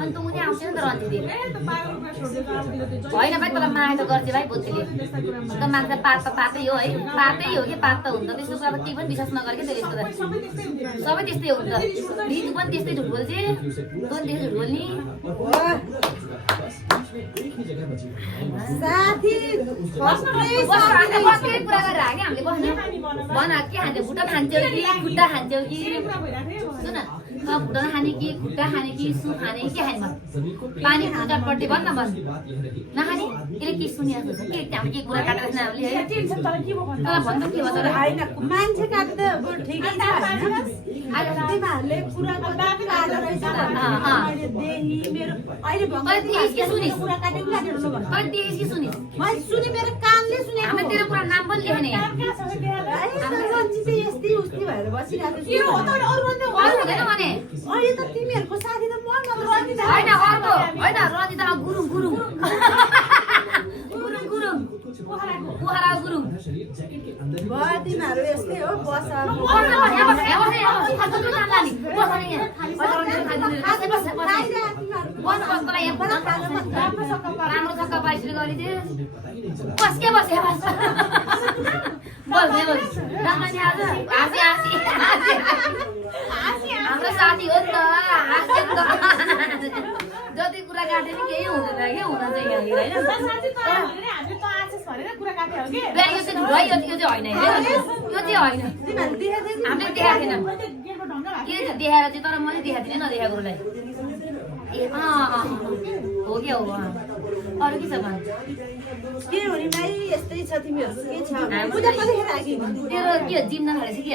अनि त उनी आउँछ नि त रन्जित होइन भाइ तँलाई माया त गर्छ भाइ बुझ्छिले त मान्छे पात त पातै हो है पातै हो कि पात त हुन्छ त्यस्तो कुरा केही पनि विश्वास नगर कि त्यसले यस्तो सबै त्यस्तै हुन्छ रितु पनि त्यस्तै झुट बोल्छ तँ पनि त्यस्तै झुट बोल्ने साथी कुरा गरेर हामीले बस्ने भन के खान्छ खुट्टा खान्छौ कि खुट्टा खान्छौ कि सुन खुट्टा खाने कि खुट्टा खाने कि सु खाने कि खाने पानी खुट्टापट्टि भन् न भन् नखाने यसले के सुनिरहेको छ के त्यहाँ के कुरा काटेर हामीले है भन्नु के भन्छ मान्छे काट्दा ठिकै छ तिमीहरूले कुरा मैले सुने मेरो कानले सुने हामीले तेरो कुरा नाम पनि लेख्ने यस्तै उस्तै भएर बसिरहेको अहिले त तिमीहरूको साथी त होइन अर्को होइन रजिता गुरुङ गुरुङ गुरुङ गुरुङ पोखरा गुरुङ भयो तिमीहरू यस्तै हो बस राम्रो सक्का पाइसले गरिदिए बस के बस हाम्रो साथी हो नि त जति कुरा काटे नि केही हुँदैन के हुन चाहिँ होइन यो चाहिँ होइन यो चाहिँ होइन हामीले देखाएको थिएन के चाहिँ देखाएर चाहिँ तर मैले देखाएको थिएन नदेखाएकोलाई ए हो क्या हो अरू के छ भन् के हो नि भाइ यस्तै छ तिमीहरू के छ पूजा कतिखेर आगि तेरो के जिम न खाले के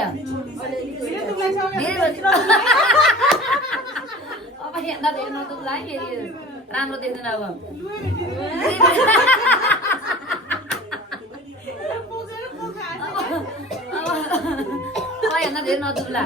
अब हेर्दा हेर्नु त उसलाई फेरि राम्रो देख्दैन अब हेर्दा धेरै नदुब्ला